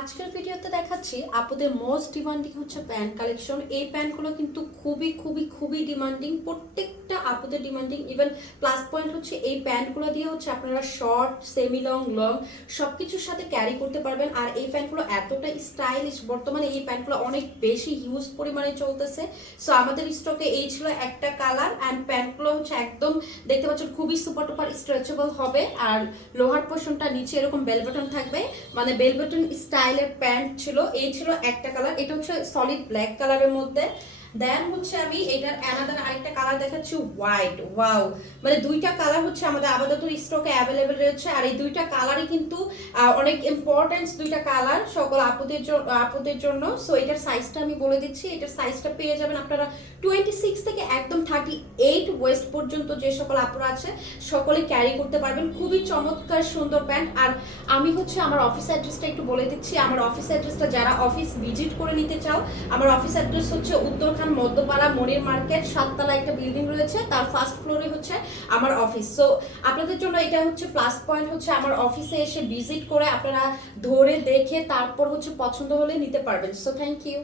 আজকের ভিডিওতে দেখাচ্ছি আপুদের মোস্ট ডিমান্ডিং হচ্ছে প্যান্ট কালেকশন। এই প্যান্টগুলো কিন্তু খুবই খুবই খুবই ডিমান্ডিং, প্রত্যেকটা আপুদের ডিমান্ডিং। ইভেন প্লাস পয়েন্ট হচ্ছে এই প্যান্টগুলো দিয়ে হচ্ছে আপনারা শর্ট, সেমি লং, লং সব কিছুর সাথে ক্যারি করতে পারবেন। আর এই প্যান্টগুলো এতটা স্টাইলিশ, বর্তমানে এই প্যান্টগুলো অনেক বেশি হিউজ পরিমাণে চলতেছে। সো আমাদের স্টকে এই ছিল একটা কালার। অ্যান্ড প্যান্টগুলো হচ্ছে একদম দেখতে পাচ্ছেন খুবই সুপার টুপার স্ট্রেচেবল হবে। আর লোহার পোর্শনটা নিচে এরকম বেল বাটন থাকবে, মানে বেল বাটন স্টাইলের প্যান্ট ছিল। এই ছিল একটা কালার, এটা হচ্ছে সলিড ব্ল্যাক কালারের মধ্যে। দেন হচ্ছে আমি এটার অ্যানাদার আরেকটা কালার দেখাচ্ছি, হোয়াইট। ওয়াও, মানে দুইটা কালার হচ্ছে আমাদের আপাতত স্টকে অ্যাভেলেবেল রয়েছে। আর এই দুইটা কালারই কিন্তু অনেক ইম্পর্টেন্ট দুইটা কালার সকল আপুদের জন্য। সো এটার সাইজটা আমি বলে দিচ্ছি, এটার সাইজটা পেয়ে যাবেন আপনারা 26 থেকে একদম 38 ওয়েস্ট পর্যন্ত। যে সকল আপুরা আছে সকলে ক্যারি করতে পারবেন, খুবই চমৎকার সুন্দর প্যান্ট। আর আমি হচ্ছে আমার অফিস অ্যাড্রেসটা একটু বলে দিচ্ছি। আমার অফিস অ্যাড্রেসটা যারা অফিস ভিজিট করে নিতে চাও, আমার অফিস অ্যাড্রেস হচ্ছে উত্তরখান মধ্যপাড়া মনির মার্কেট, 7 তলা একটা বিল্ডিং রয়েছে, তার ফার্স্ট ফ্লোরে হচ্ছে আমার অফিস। সো আপনাদের জন্য এটা হচ্ছে প্লাস পয়েন্ট, হচ্ছে আমার অফিসে এসে ভিজিট করে আপনারা ধরে দেখে তারপর হচ্ছে পছন্দ হলে নিতে পারবেন। So thank you.